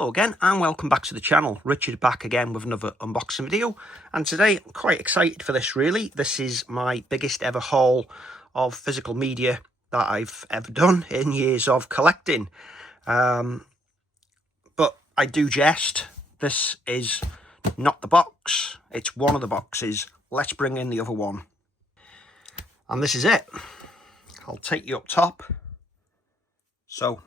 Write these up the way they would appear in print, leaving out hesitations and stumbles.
Hello again and welcome back to the channel. Richard back again with another unboxing video, and today I'm quite excited for this really. This is my biggest ever haul of physical media that I've ever done in years of collecting. But I do jest, this is not the box, it's one of the boxes. Let's bring in the other one. And this is it. I'll take you up top. So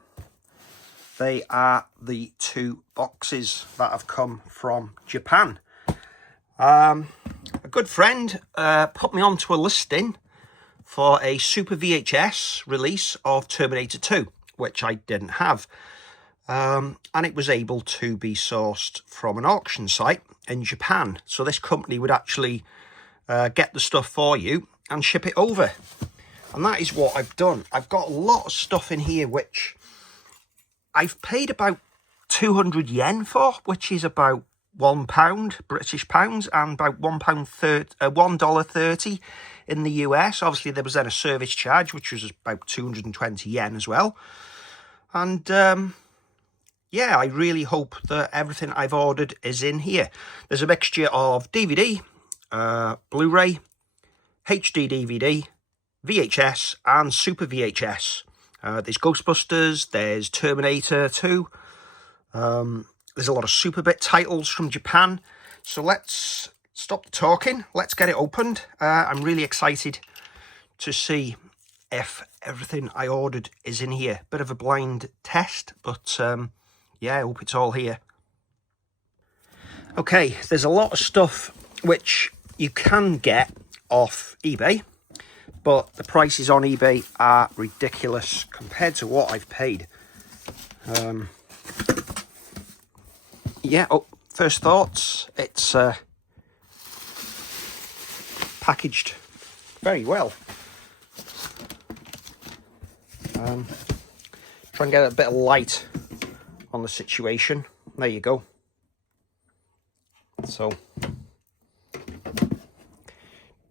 they are the two boxes that have come from Japan. A good friend put me onto a listing for a Super VHS release of Terminator 2, which I didn't have. And it was able to be sourced from an auction site in Japan. So this company would actually get the stuff for you and ship it over. And that is what I've done. I've got a lot of stuff in here which I've paid about 200 yen for, which is about £1 British pounds, and about $1.30 in the US. Obviously there was then a service charge which was about 220 yen as well. And yeah, I really hope that everything I've ordered is in here. There's a mixture of DVD, Blu-ray, HD DVD, VHS and Super VHS. There's Ghostbusters, there's Terminator 2, there's a lot of Super Bit titles from Japan. So let's stop the talking, let's get it opened. I'm really excited to see if everything I ordered is in here. Bit of a blind test, but yeah, I hope it's all here. Okay, there's a lot of stuff which you can get off eBay, but the prices on eBay are ridiculous compared to what I've paid. Yeah, oh, first thoughts, it's packaged very well. Try and get a bit of light on the situation. There you go. So,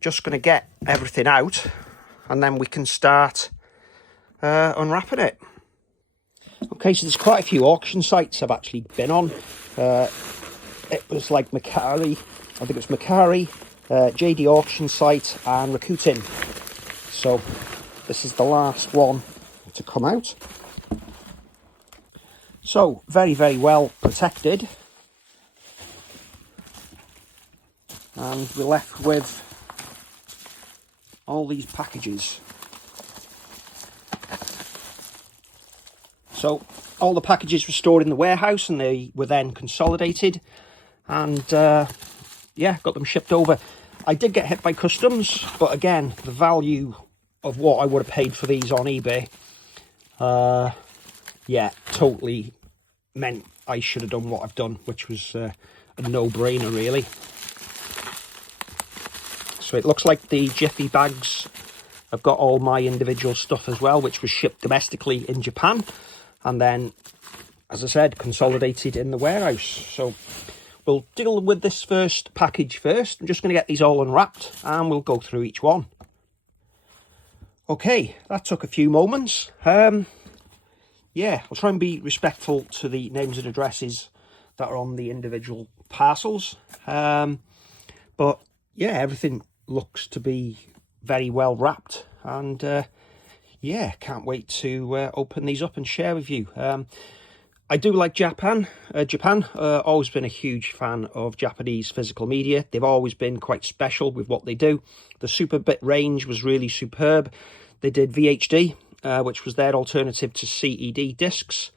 just going to get everything out and then we can start unwrapping it. Okay, so there's quite a few auction sites I've actually been on. It was like Macari, I think it was Macari, JD auction site and Rakuten. So this is the last one to come out. So very, very well protected. And we're left with all these packages. So all the packages were stored in the warehouse and they were then consolidated and yeah, got them shipped over. I did get hit by customs, but again, the value of what I would have paid for these on eBay, yeah, totally meant I should have done what I've done, which was a no-brainer really. So it looks like the Jiffy bags have got all my individual stuff as well, which was shipped domestically in Japan and then, as I said, consolidated in the warehouse. So we'll deal with this first package first. I'm just going to get these all unwrapped and we'll go through each one. Okay, that took a few moments. Yeah, I'll try and be respectful to the names and addresses that are on the individual parcels. But yeah, everything looks to be very well wrapped, and yeah, can't wait to open these up and share with you. I do like Japan. Always been a huge fan of Japanese physical media. They've always been quite special with what they do. The Super Bit range was really superb. They did VHD, which was their alternative to CED discs,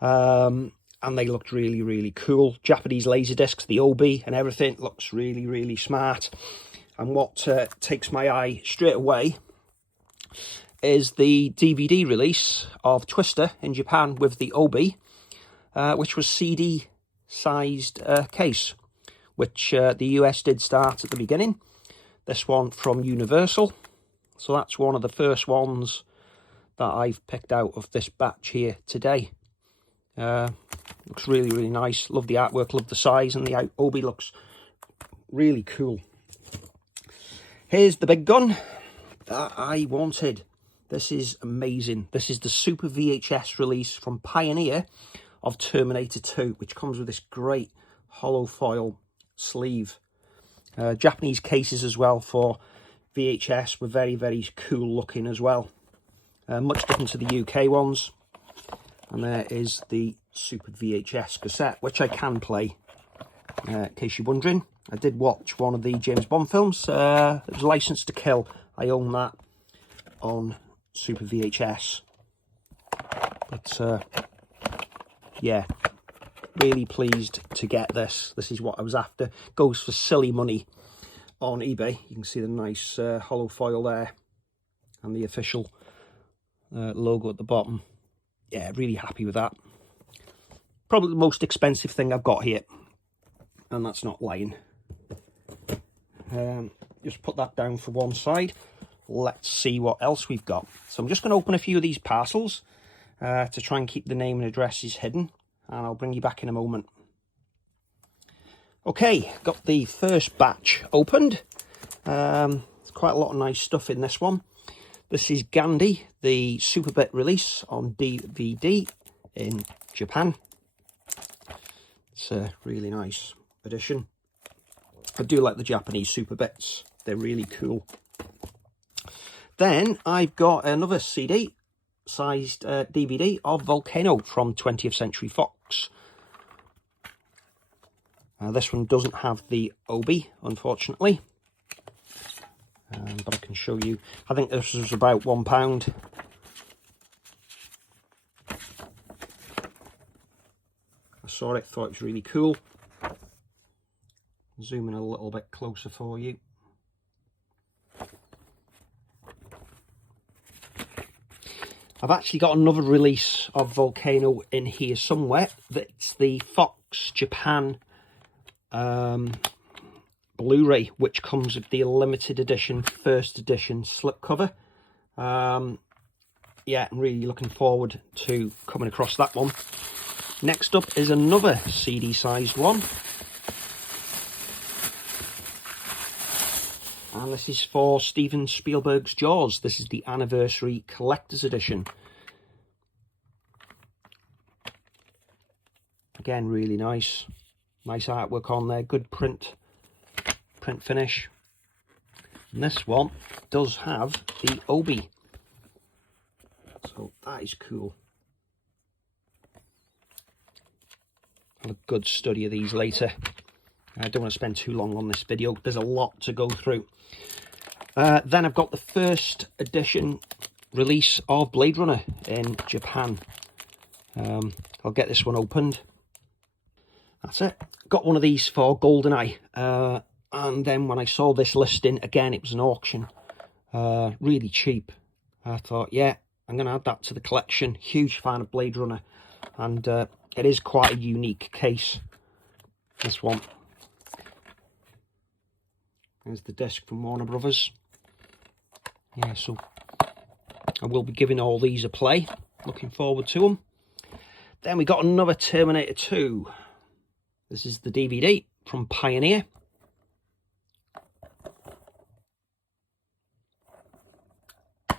and they looked really, really cool. Japanese laser discs, the obi and everything looks really, really smart. And what takes my eye straight away is the DVD release of Twister in Japan with the obi, which was CD-sized case, which the US did start at the beginning. This one from Universal. So that's one of the first ones that I've picked out of this batch here today. Looks really, really nice. Love the artwork, love the size, and the obi looks really cool. Here's the big gun that I wanted. This is amazing. This is the Super VHS release from Pioneer of Terminator 2, which comes with this great hollow foil sleeve. Japanese cases as well for VHS were very, very cool looking as well. Much different to the UK ones. And there is the Super VHS cassette, which I can play, in case you're wondering. I did watch one of the James Bond films. It was License to Kill. I own that on Super VHS. But, yeah, really pleased to get this. This is what I was after. Goes for silly money on eBay. You can see the nice hollow foil there and the official logo at the bottom. Yeah, really happy with that. Probably the most expensive thing I've got here, and that's not lying. Just put that down for one side. Let's see what else we've got. So I'm just going to open a few of these parcels to try and keep the name and addresses hidden, and I'll bring you back in a moment. Okay, got the first batch opened. There's quite a lot of nice stuff in this one. This is Gandhi, the Super Bit release on DVD in Japan. It's a really nice edition. I do like the Japanese Super Bits. They're really cool. Then I've got another CD sized DVD of Volcano from 20th Century Fox. This one doesn't have the obi, unfortunately. But I can show you. I think this was about £1. I saw it, thought it was really cool. Zoom in a little bit closer for you. I've actually got another release of Volcano in here somewhere. That's the Fox Japan Blu-ray, which comes with the limited edition, first edition slipcover. Yeah, I'm really looking forward to coming across that one. Next up is another CD-sized one. And this is for Steven Spielberg's Jaws. This is the anniversary collector's edition. Again, really nice. Nice artwork on there, good print finish. And this one does have the obi. So that is cool. Have a good study of these later. I don't want to spend too long on this video. There's a lot to go through. Then I've got the first edition release of Blade Runner in Japan. I'll get this one opened. That's it. Got one of these for GoldenEye. And then when I saw this listing, again, it was an auction. Really cheap. I thought, yeah, I'm going to add that to the collection. Huge fan of Blade Runner. And it is quite a unique case, this one. There's the disc from Warner Brothers. Yeah, so I will be giving all these a play. Looking forward to them. Then we got another Terminator 2. This is the DVD from Pioneer.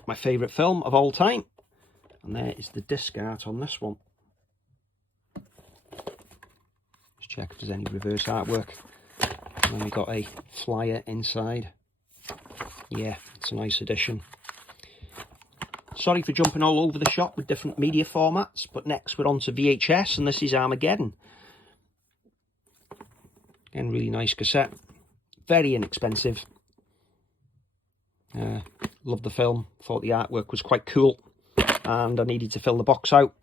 My favourite film of all time. And there is the disc art on this one. Just check if there's any reverse artwork. And then we got a flyer inside. Yeah, it's a nice edition. Sorry for jumping all over the shop with different media formats, but next we're on to VHS, and this is Armageddon. Again, really nice cassette. Very inexpensive. Loved the film. Thought the artwork was quite cool. And I needed to fill the box out,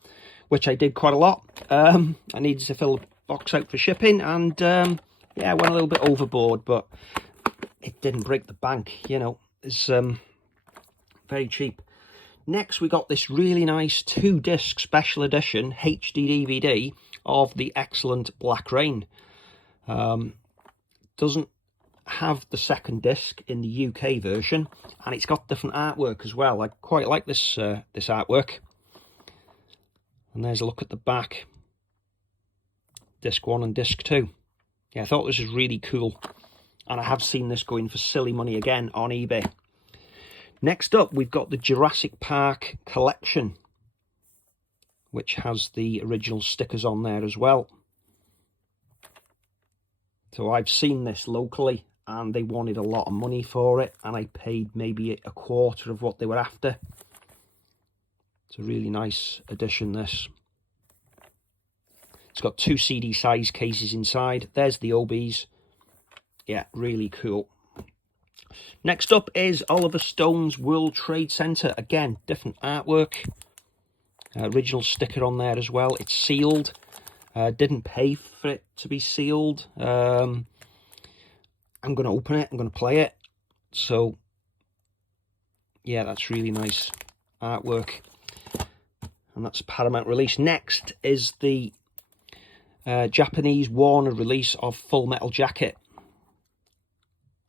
which I did quite a lot. I needed to fill the box out for shipping, and yeah, I went a little bit overboard, but it didn't break the bank, you know. It's very cheap. Next, we got this really nice 2-disc special edition HD DVD of the excellent Black Rain. Doesn't have the second disc in the UK version, and it's got different artwork as well. I quite like this this artwork. And there's a look at the back. Disc 1 and disc 2. Yeah, I thought this was really cool, and I have seen this going for silly money again on eBay. Next up, we've got the Jurassic Park collection, which has the original stickers on there as well. So I've seen this locally and they wanted a lot of money for it, and I paid maybe a quarter of what they were after. It's a really nice addition, this. It's got 2 CD size cases inside. There's the obis. Yeah, really cool. Next up is Oliver Stone's World Trade Center. Again, different artwork. Original sticker on there as well. It's sealed. Didn't pay for it to be sealed. I'm going to open it. I'm going to play it. So, yeah, that's really nice artwork. And that's a Paramount release. Next is the Japanese Warner release of Full Metal Jacket.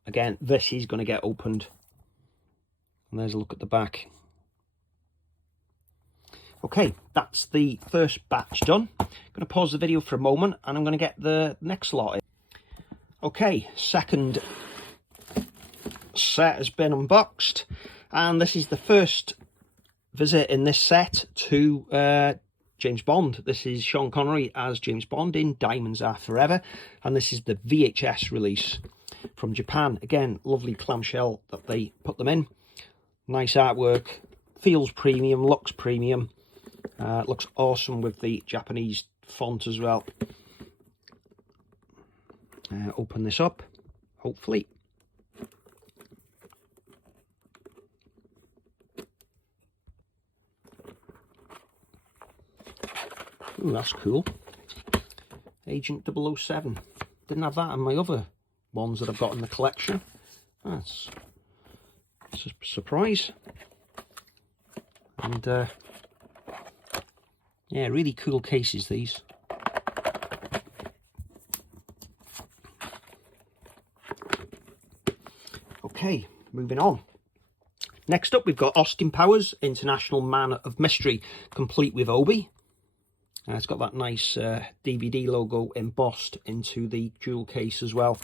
Again, this is going to get opened. And there's a look at the back. Okay, that's the first batch done. I'm going to pause the video for a moment and I'm going to get the next lot in. Okay, second set has been unboxed. And this is the first visit in this set to James Bond. This is Sean Connery as James Bond in Diamonds Are Forever. And this is the VHS release from Japan. Again, lovely clamshell that they put them in. Nice artwork. Feels premium, looks premium. Looks awesome with the Japanese font as well. Open this up, hopefully. Ooh, that's cool. Agent 007. Didn't have that in my other ones that I've got in the collection. That's a surprise. And yeah, really cool cases, these. Okay, moving on. Next up, we've got Austin Powers, International Man of Mystery, complete with Obi. It's got that nice DVD logo embossed into the jewel case as well.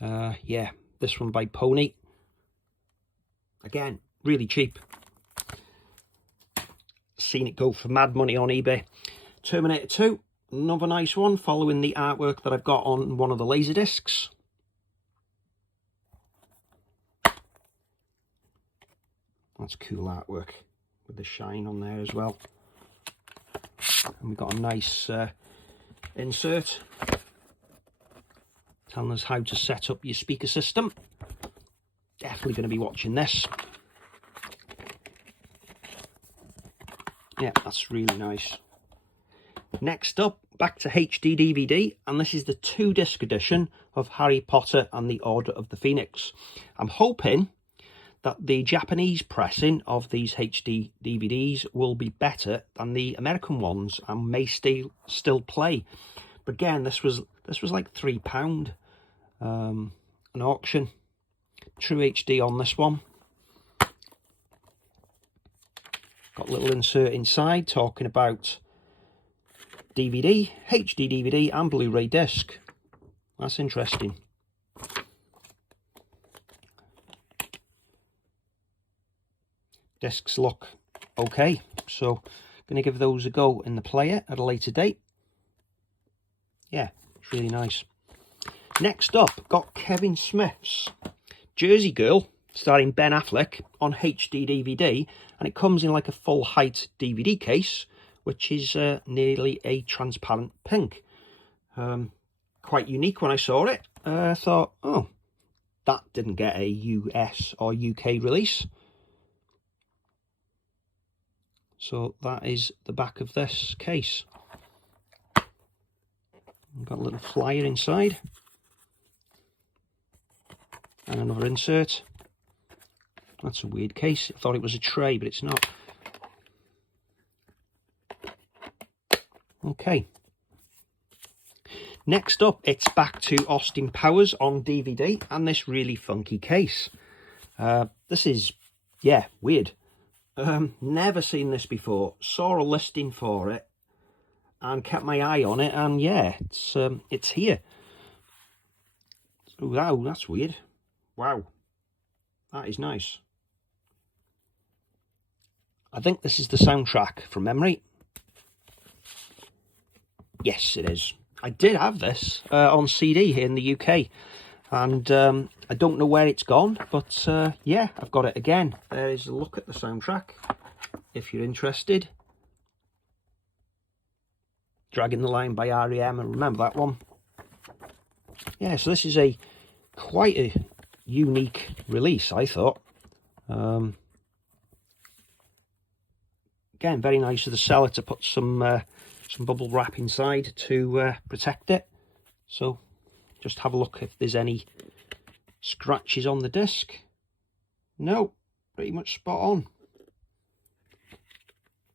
Yeah, this one by Pony. Again, really cheap. Seen it go for mad money on eBay. Terminator 2, another nice one, following the artwork that I've got on one of the laser discs. That's cool artwork with the shine on there as well. And we've got a nice insert telling us how to set up your speaker system. Definitely going to be watching this. Yeah, that's really nice. Next up, back to HD DVD, and this is the 2-disc edition of Harry Potter and the Order of the Phoenix. I'm hoping that the Japanese pressing of these HD DVDs will be better than the American ones and may still play. But again, this was like £3 an auction. True HD on this one. Got a little insert inside talking about DVD, HD DVD and Blu-ray disc. That's interesting. Discs look okay, so going to give those a go in the player at a later date. Yeah, it's really nice. Next up, got Kevin Smith's Jersey Girl, starring Ben Affleck, on HD DVD, and it comes in like a full height DVD case, which is nearly a transparent pink. Quite unique when I saw it. I thought, oh, that didn't get a US or UK release. So that is the back of this case. Got a little flyer inside. And another insert. That's a weird case. I thought it was a tray, but it's not. Okay. Next up, it's back to Austin Powers on DVD and this really funky case. This is, yeah, weird. Never seen this before. Saw a listing for it and kept my eye on it, and yeah, it's here. Oh, wow, that's weird. Wow, that is nice. I think this is the soundtrack from memory. Yes, it is. I did have this on CD here in the UK, and I don't know where it's gone, but yeah, I've got it again. There's a look at the soundtrack, if you're interested. Dragging the Line by R.E.M. and remember that one. Yeah, so this is quite a unique release, I thought. Again, very nice of the seller to put some bubble wrap inside to protect it. So just have a look if there's any scratches on the disc. No, pretty much spot on.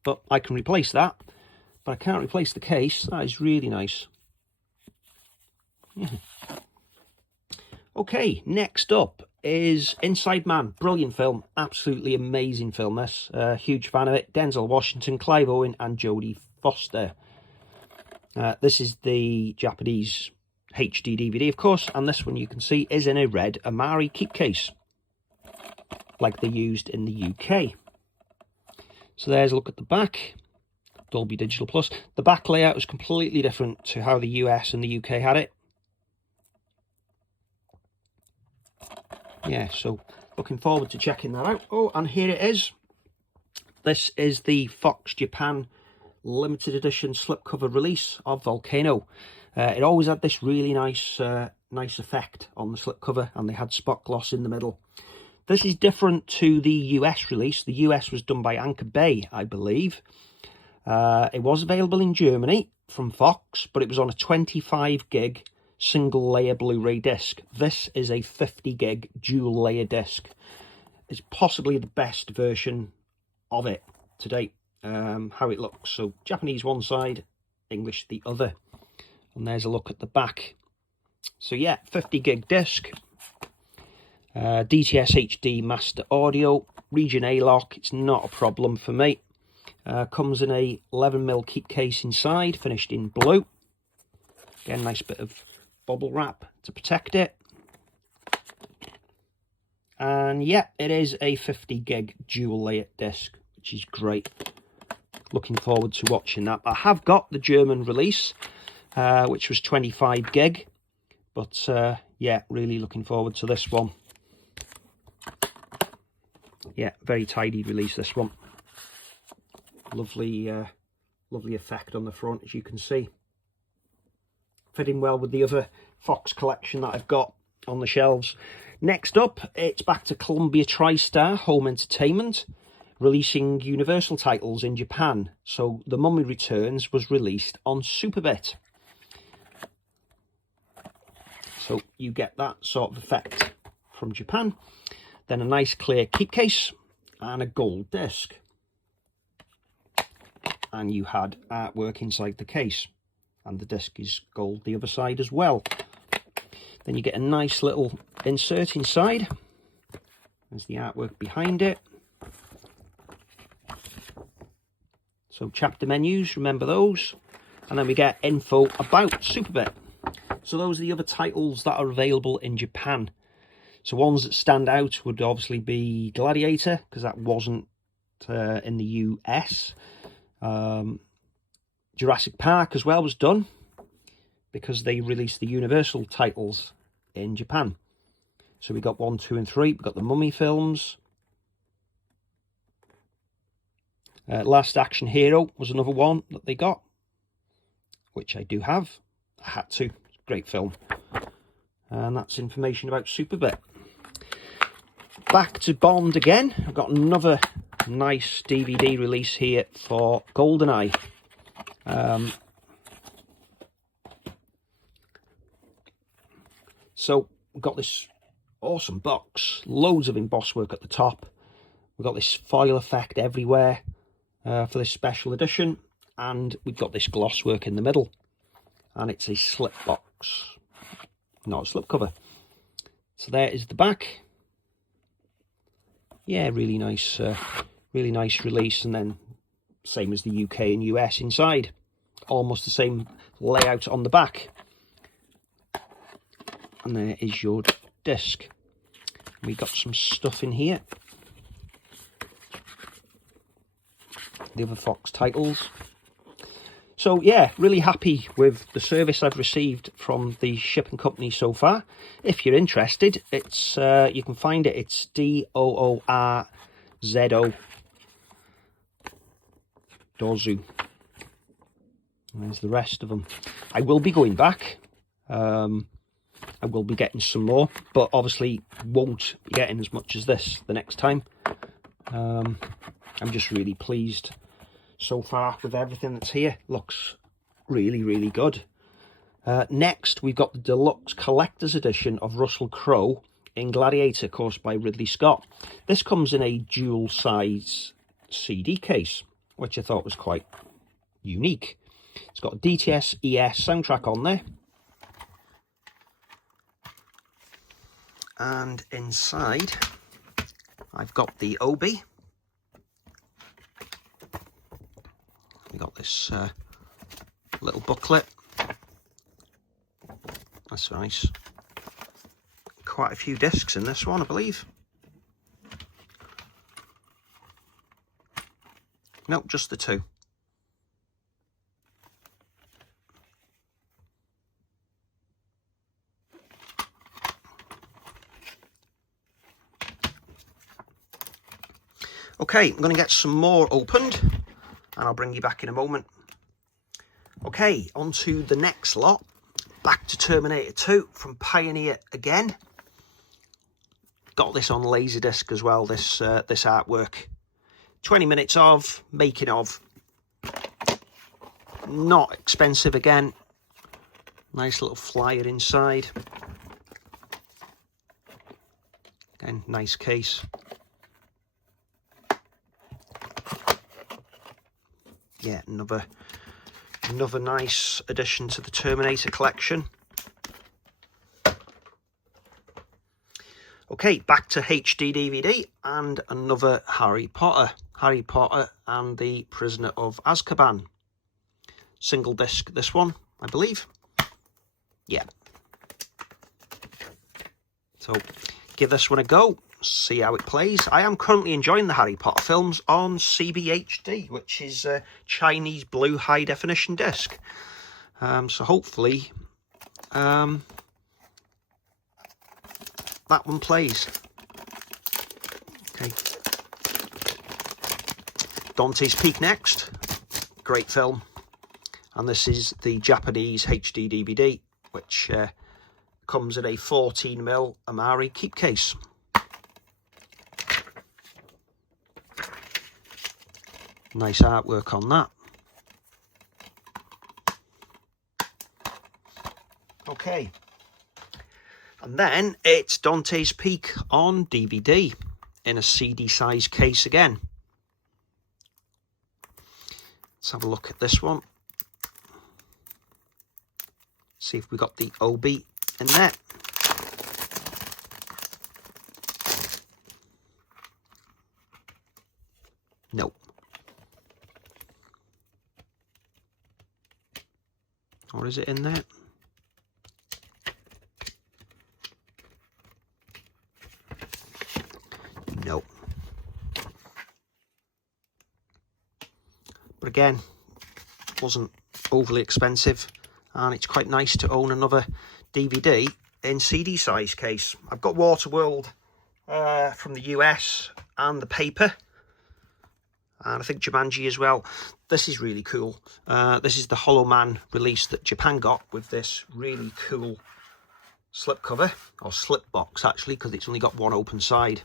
But I can replace that, but I can't replace the case. That is really nice. Yeah. Okay, next up is Inside Man. Brilliant film, absolutely amazing film this. Huge fan of it. Denzel Washington, Clive Owen and Jodie Foster. This is the Japanese HD DVD, of course, and this one you can see is in a red Amari keep case, like they used in the UK. So there's a look at the back. Dolby Digital Plus. The back layout is completely different to how the US and the UK had it. Yeah, so looking forward to checking that out. Oh, and here it is. This is the Fox Japan limited edition slipcover release of Volcano. It always had this really nice effect on the slipcover, and they had spot gloss in the middle. This is different to the US release. The US was done by Anchor Bay, I believe. It was available in Germany from Fox, but it was on a 25 gig single layer Blu-ray disc. This is a 50 gig dual layer disc. It's possibly the best version of it to date. How it looks. So Japanese one side, English the other. And there's a look at the back. So yeah, 50 gig disc. DTS HD master audio. Region A lock. It's not a problem for me. Comes in a 11mm keep case inside, finished in blue. Again, nice bit of bubble wrap to protect it. And yeah, it is a 50 gig dual layer disc, which is great. Looking forward to watching that. I have got the German release, which was 25 gig, but yeah, really looking forward to this one. Yeah, very tidy release, this one. Lovely lovely effect on the front, as you can see. Fitting well with the other Fox collection that I've got on the shelves. Next up, it's back to Columbia TriStar Home Entertainment, releasing Universal titles in Japan. So The Mummy Returns was released on Superbit. So you get that sort of effect from Japan. Then a nice clear keep case and a gold disc. And you had artwork inside the case. And the disc is gold the other side as well. Then you get a nice little insert inside. There's the artwork behind it. So chapter menus, remember those. And then we get info about Superbit. So those are the other titles that are available in Japan. So ones that stand out would obviously be Gladiator, because that wasn't in the US. Jurassic Park as well was done, because they released the Universal titles in Japan. So we got 1, 2 and 3. We got the Mummy films. Last Action Hero was another one that they got, which I do have. I had to. Great film. And that's information about Superbit. Back to Bond again. I've got another nice DVD release here for GoldenEye. So we've got this awesome box, loads of embossed work at the top. We've got this foil effect everywhere for this special edition, and we've got this gloss work in the middle, and it's a slip box, not a slip cover. So there is the back. Yeah, really nice release, and then same as the UK and US inside. Almost the same layout on the back. And there is your disc. We got some stuff in here. The other Fox titles. So yeah, really happy with the service I've received from the shipping company so far. If you're interested, it's you can find it. It's DOORZO Dozu. There's the rest of them. I will be going back. I will be getting some more, but obviously won't be getting as much as this the next time. I'm just really pleased so far with everything that's here. Looks really, really good. Next, we've got the deluxe collector's edition of Russell Crowe in Gladiator, of course, by Ridley Scott. This comes in a dual size CD case, which I thought was quite unique. It's got a DTS ES soundtrack on there. And inside, I've got the obi. We got this little booklet. That's nice. Quite a few discs in this one, I believe. Nope, just the two. Okay, I'm going to get some more opened, and I'll bring you back in a moment. Okay, on to the next lot. Back to Terminator 2 from Pioneer again. Got this on Laserdisc as well, this artwork. 20 minutes of, making of. Not expensive again. Nice little flyer inside. Again, nice case. Yeah, another nice addition to the Terminator collection. Okay, back to HD DVD and another Harry Potter. Harry Potter and the Prisoner of Azkaban. Single disc, this one, I believe. Yeah. So, give this one a go. See how it plays. I am currently enjoying the Harry Potter films on CBHD, which is a Chinese blue high definition disc. So hopefully that one plays. Okay. Dante's Peak next. Great film. And this is the Japanese HD DVD, which comes in a 14mm Amari keep case. Nice artwork on that. Okay. And then it's Dante's Peak on DVD in a CD size case again. Let's have a look at this one. See if we got the obi in there. Nope. Or is it in there? Nope. But again, wasn't overly expensive, and it's quite nice to own another DVD in CD size case. I've got Waterworld from the US and the paper, and I think Jumanji as well. This is really cool. This is the Hollow Man release that Japan got with this really cool slipcover, or slip box actually, because it's only got one open side.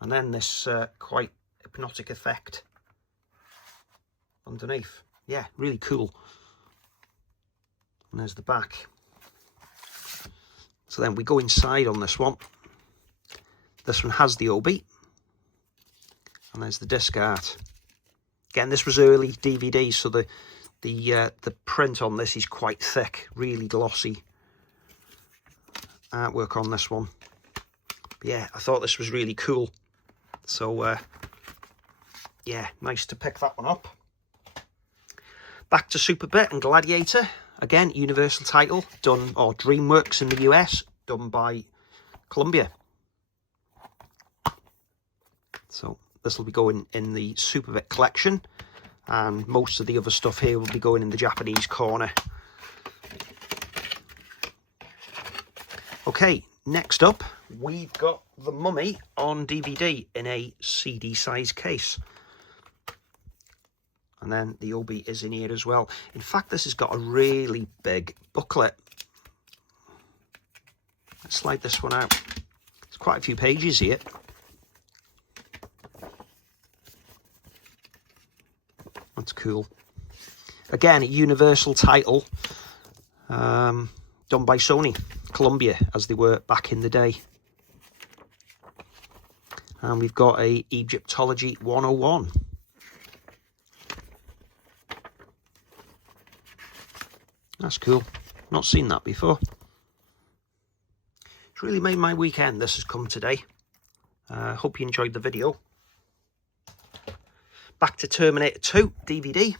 And then this quite hypnotic effect underneath. Yeah, really cool. And there's the back. So then we go inside on this one. This one has the obi. And there's the disc art. Again, this was early DVD, so the print on this is quite thick, really glossy artwork on this one. But yeah, I thought this was really cool. So yeah, nice to pick that one up. Back to Super and Gladiator. Again, Universal title, done, or DreamWorks in the US, done by Columbia. So this will be going in the Super collection. and most of the other stuff here will be going in the Japanese corner. Okay, next up we've got The Mummy on DVD in a CD size case. And then the obi is in here as well. In fact, this has got a really big booklet. Let's slide this one out. There's quite a few pages here. That's cool. Again, a Universal title, done by Sony, Columbia, as they were back in the day. And we've got a Egyptology 101. That's cool. Not seen that before. It's really made my weekend. This has come today. Hope you enjoyed the video. Back to Terminator 2 DVD.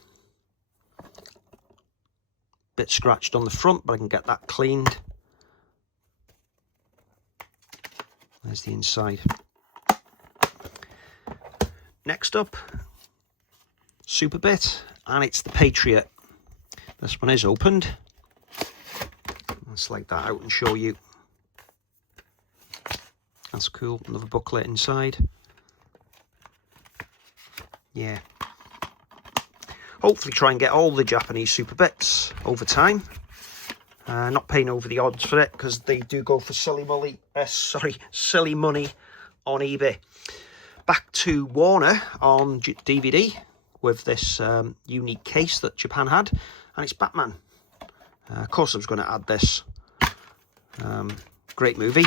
Bit scratched on the front, but I can get that cleaned. There's the inside. Next up, Super Bit, and it's the Patriot. This one is opened. I'll slide that out and show you. That's cool. Another booklet inside. Yeah. Hopefully try and get all the Japanese Super Bits over time. Not paying over the odds for it because they do go for silly money on eBay. Back to Warner on DVD with this unique case that Japan had, and it's Batman. Of course I was going to add this. Great movie.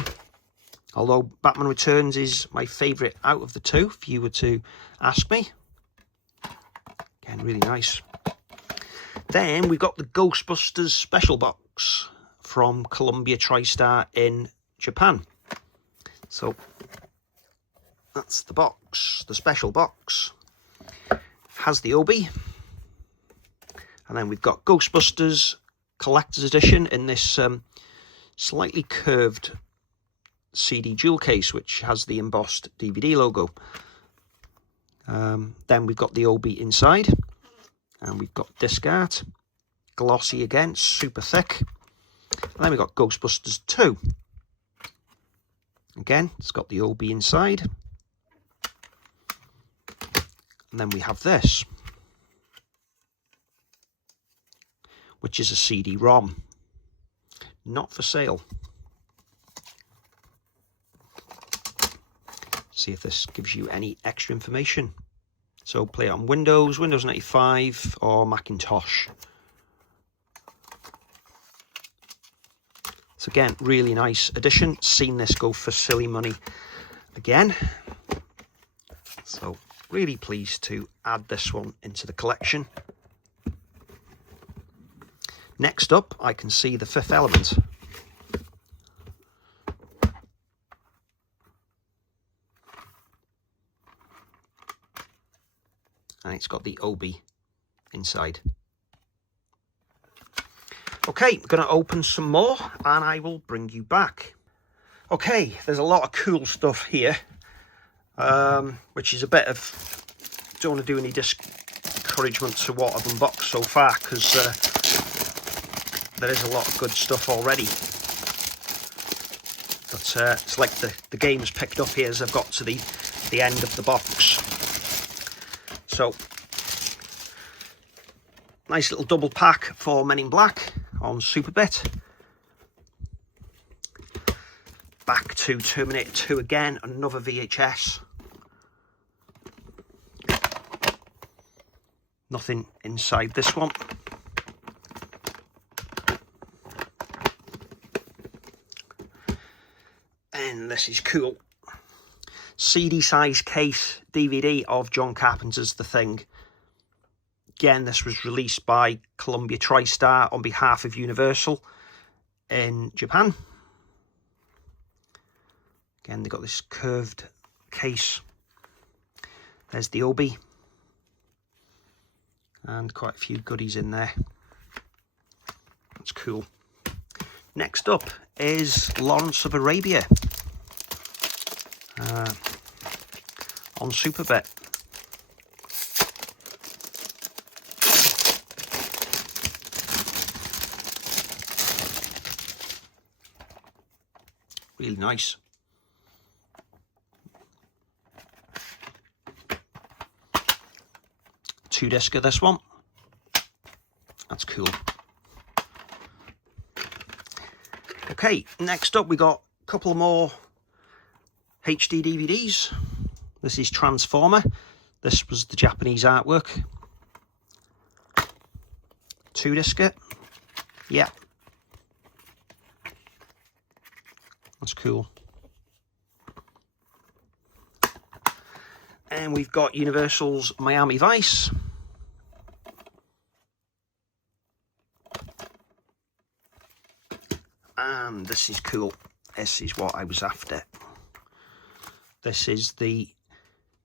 Although Batman Returns is my favourite out of the two, if you were to ask me. Again, really nice. Then we've got the Ghostbusters special box from Columbia TriStar in Japan. So that's the box, the special box. Has the obi. And then we've got Ghostbusters Collector's Edition in this slightly curved CD jewel case, which has the embossed DVD logo. Then we've got the obi inside, and we've got disc art, glossy again, super thick. And then we've got Ghostbusters 2. Again, it's got the obi inside. And then we have this, which is a CD-ROM, not for sale. See if this gives you any extra information. So play it on Windows, Windows 95 or Macintosh. So again, really nice addition. Seen this go for silly money again. So really pleased to add this one into the collection. Next up, I can see The Fifth Element. And it's got the obi inside. Okay, I'm going to open some more and I will bring you back. Okay, there's a lot of cool stuff here, which is a bit of, don't want to do any discouragement to what I've unboxed so far, because there is a lot of good stuff already. But it's like the game's picked up here as I've got to the end of the box. So, nice little double pack for Men in Black on Super Bit. Back to Terminator 2 again, another VHS. Nothing inside this one. And this is cool. CD size case DVD of John Carpenter's The Thing. Again, this was released by Columbia TriStar on behalf of Universal in Japan. Again, they've got this curved case. There's the obi. And quite a few goodies in there. That's cool. Next up is Lawrence of Arabia. On Super Bit. nice. Two disc of this one. That's cool. Okay, next up we got a couple more HD DVDs. This is Transformer. This was the Japanese artwork. Two disc. Yeah. That's cool. And we've got Universal's Miami Vice. And this is cool. This is what I was after. This is the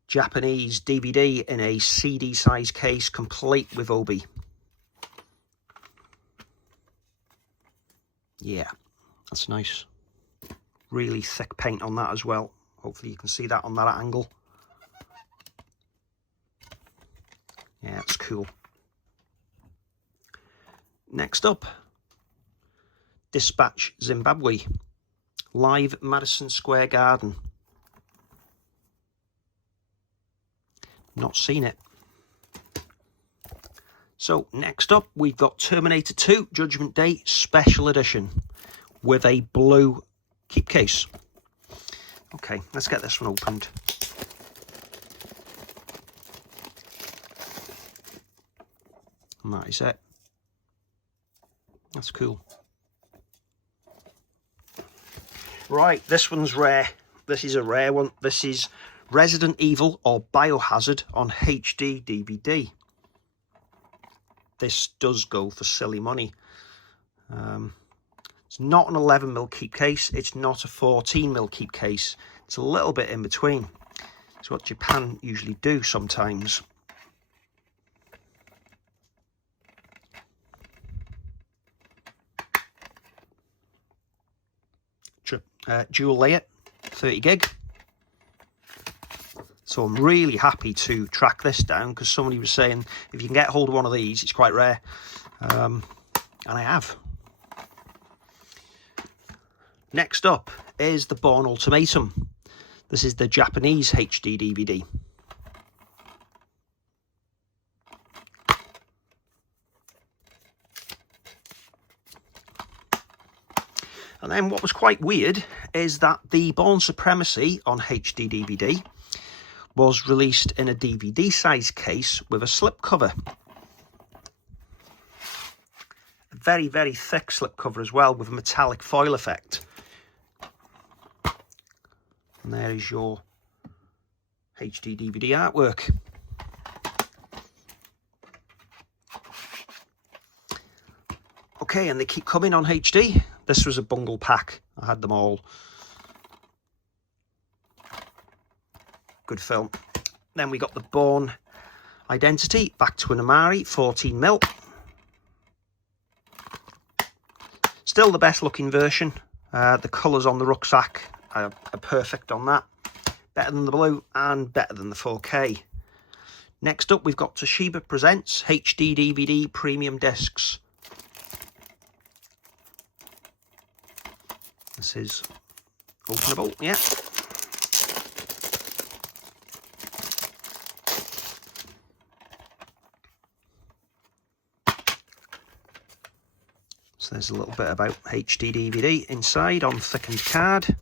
Japanese DVD in a CD size case, complete with obi. Yeah, that's nice. Really thick paint on that as well. Hopefully you can see that on that angle. Yeah, it's cool. Next up, Dispatch Zimbabwe, live Madison Square Garden. Not seen it. So next up, we've got Terminator 2 Judgment Day Special Edition with a blue keep case. Okay, let's get this one opened. And that is it. That's cool. Right, this one's rare. This is a rare one. This is Resident Evil or Biohazard on HD DVD. This does go for silly money. It's not an 11mm keep case. It's not a 14mm keep case. It's a little bit in between. It's what Japan usually do sometimes. Dual layer, 30 gig. So I'm really happy to track this down because somebody was saying if you can get hold of one of these, it's quite rare. And I have. Next up is the Bourne Ultimatum. This is the Japanese HD DVD. And then what was quite weird is that the Bourne Supremacy on HD DVD was released in a DVD size case with a slipcover. A very, very thick slipcover as well with a metallic foil effect. And there is your HD DVD artwork. Okay, and they keep coming on HD. This was a bungle pack. I had them all. Good film. Then we got the Bourne Identity, back to an Amari, 14mm. Still the best looking version. The colours on the rucksack are perfect on that. Better than the blue and better than the 4K. Next up, we've got Toshiba Presents HD DVD Premium Discs. This is openable, yeah. So there's a little bit about HD DVD inside on thickened card.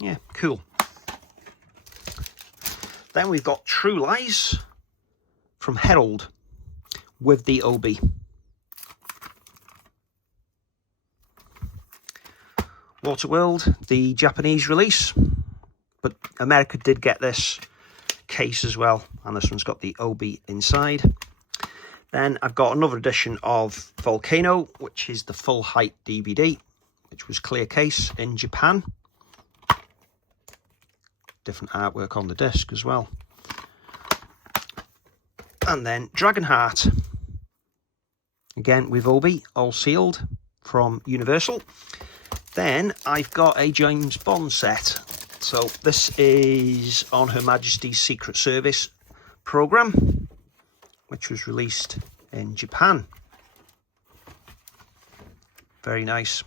Yeah, cool. Then we've got True Lies from Herald with the obi. Waterworld, the Japanese release, but America did get this case as well, and this one's got the obi inside. Then I've got another edition of Volcano, which is the full height DVD, which was clear case in Japan. Different artwork on the disc as well. And then Dragonheart, again with obi, all sealed from Universal. Then I've got a James Bond set. So this is on Her Majesty's Secret Service programme. which was released in Japan. Very nice.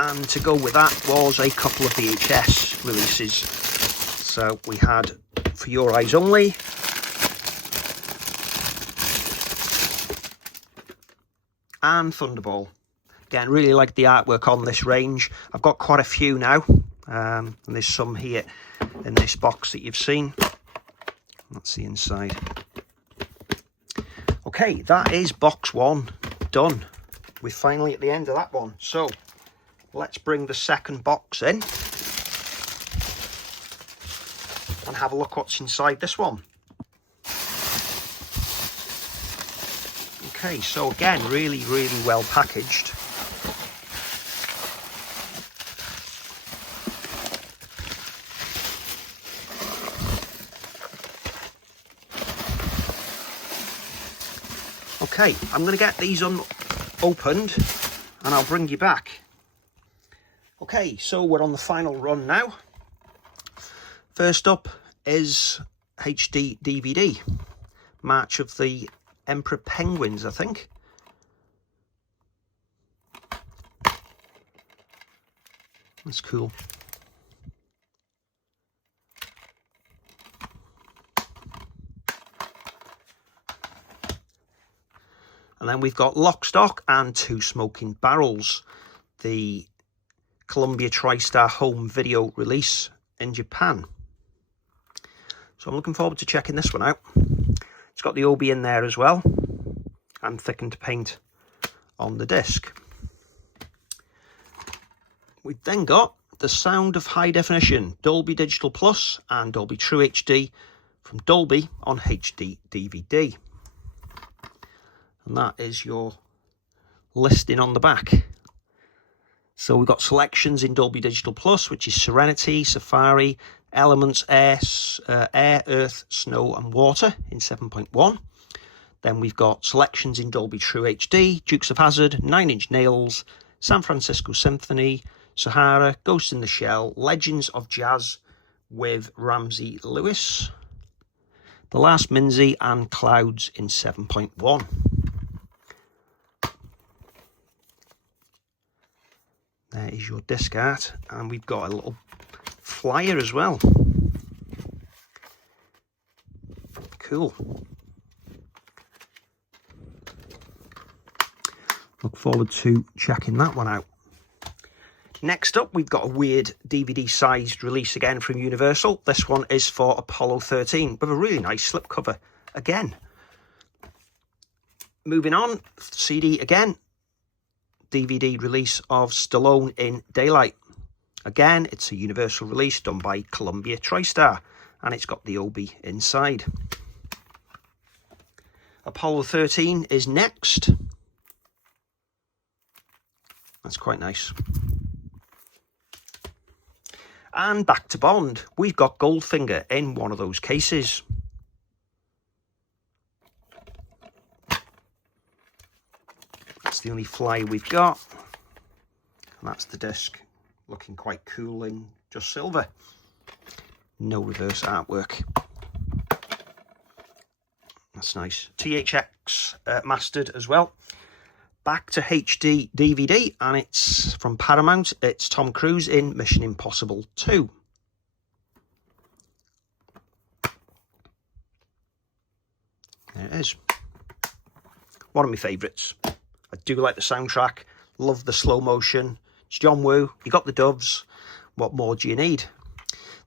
And to go with that was a couple of VHS releases. So we had For Your Eyes Only, and Thunderball. Again, really like the artwork on this range. I've got quite a few now, and there's some here in this box that you've seen. That's the inside. Okay, that is box one done. We're finally at the end of that one. So let's bring the second box in and have a look what's inside this one. Okay, so again, really well packaged. Okay, I'm going to get these opened and I'll bring you back. Okay, so we're on the final run now. First up is HD DVD, March of the Emperor Penguins, I think. That's cool. And then we've got Lock, Stock and Two Smoking Barrels, the Columbia TriStar home video release in Japan. So I'm looking forward to checking this one out. It's got the obi in there as well, and thickened paint on the disc. We've then got the Sound of High Definition, Dolby Digital Plus and Dolby True HD from Dolby on HD DVD. And that is your listing on the back. So we've got selections in Dolby Digital Plus, which is Serenity, Safari, Elements, Air, Earth, Snow and Water in 7.1. Then we've got selections in Dolby True HD, Dukes of Hazzard, Nine Inch Nails, San Francisco Symphony, Sahara, Ghost in the Shell, Legends of Jazz with Ramsey Lewis, The Last Minzy and Clouds in 7.1. There is your disc art, and we've got a little flyer as well. Cool. Look forward to checking that one out. Next up, we've got a weird DVD-sized release again from Universal. This one is for Apollo 13 with a really nice slipcover again. Moving on, CD again. DVD release of Stallone in Daylight. Again, it's a Universal release done by Columbia TriStar, and it's got the obi inside. Apollo 13 is next. That's quite nice. And back to Bond. We've got Goldfinger in one of those cases. That's the only fly we've got, and that's the disc, looking quite cool in just silver. No reverse artwork. That's nice. THX mastered as well. Back to HD DVD, and it's from Paramount. It's Tom Cruise in Mission Impossible 2. There it is. One of my favourites. I do like the soundtrack, love the slow motion. It's John Woo, you got the doves, what more do you need?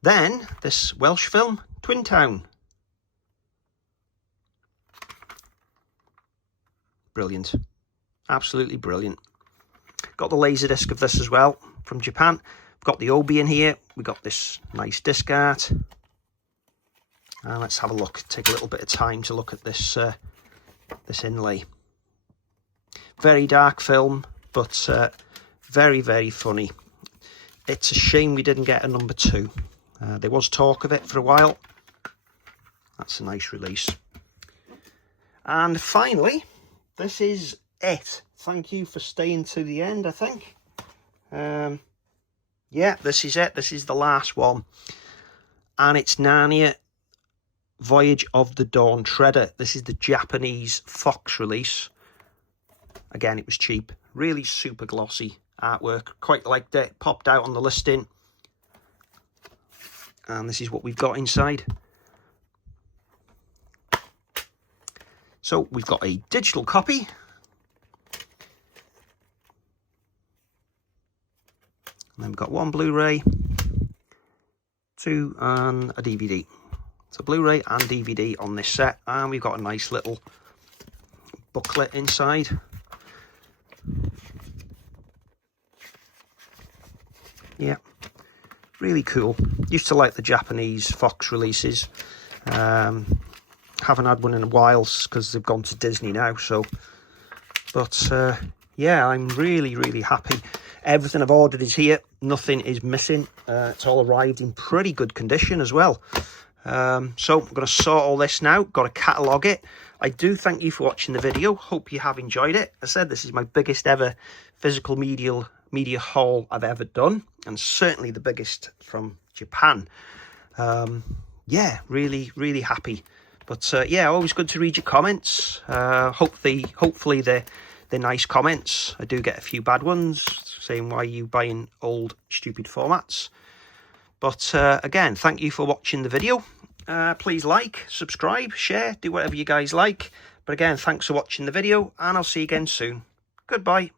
Then, this Welsh film, Twin Town. Brilliant, absolutely brilliant. Got the Laserdisc of this as well, from Japan. We've got the obi in here, we got this nice disc art. And let's have a look, take a little bit of time to look at this, this inlay. Very dark film, but very funny. It's a shame we didn't get a number 2. There was talk of it for a while. That's a nice release. And finally, this is it. Thank you for staying to the end, I think. Yeah, this is it. This is the last one. And it's Narnia Voyage of the Dawn Treader. This is the Japanese Fox release. Again, it was cheap. Really super glossy artwork. Quite liked it. Popped out on the listing. And this is what we've got inside. So we've got a digital copy. And then we've got one Blu-ray, 2 and a DVD. So Blu-ray and DVD on this set. And we've got a nice little booklet inside. Yeah, really cool. Used to like the Japanese Fox releases. Haven't had one in a while because they've gone to Disney now. So, but yeah, I'm really happy. Everything I've ordered is here. Nothing is missing. It's all arrived in pretty good condition as well. So I'm going to sort all this now. Got to catalogue it. I do thank you for watching the video. Hope you have enjoyed it. I said this is my biggest ever physical media haul I've ever done, and certainly the biggest from Japan. Yeah, really happy. But yeah, always good to read your comments. Hopefully they're nice comments. I do get a few bad ones saying why are you buying old stupid formats. But again, thank you for watching the video. Please like, subscribe, share, do whatever you guys like. But again, thanks for watching the video, and I'll see you again soon. Goodbye.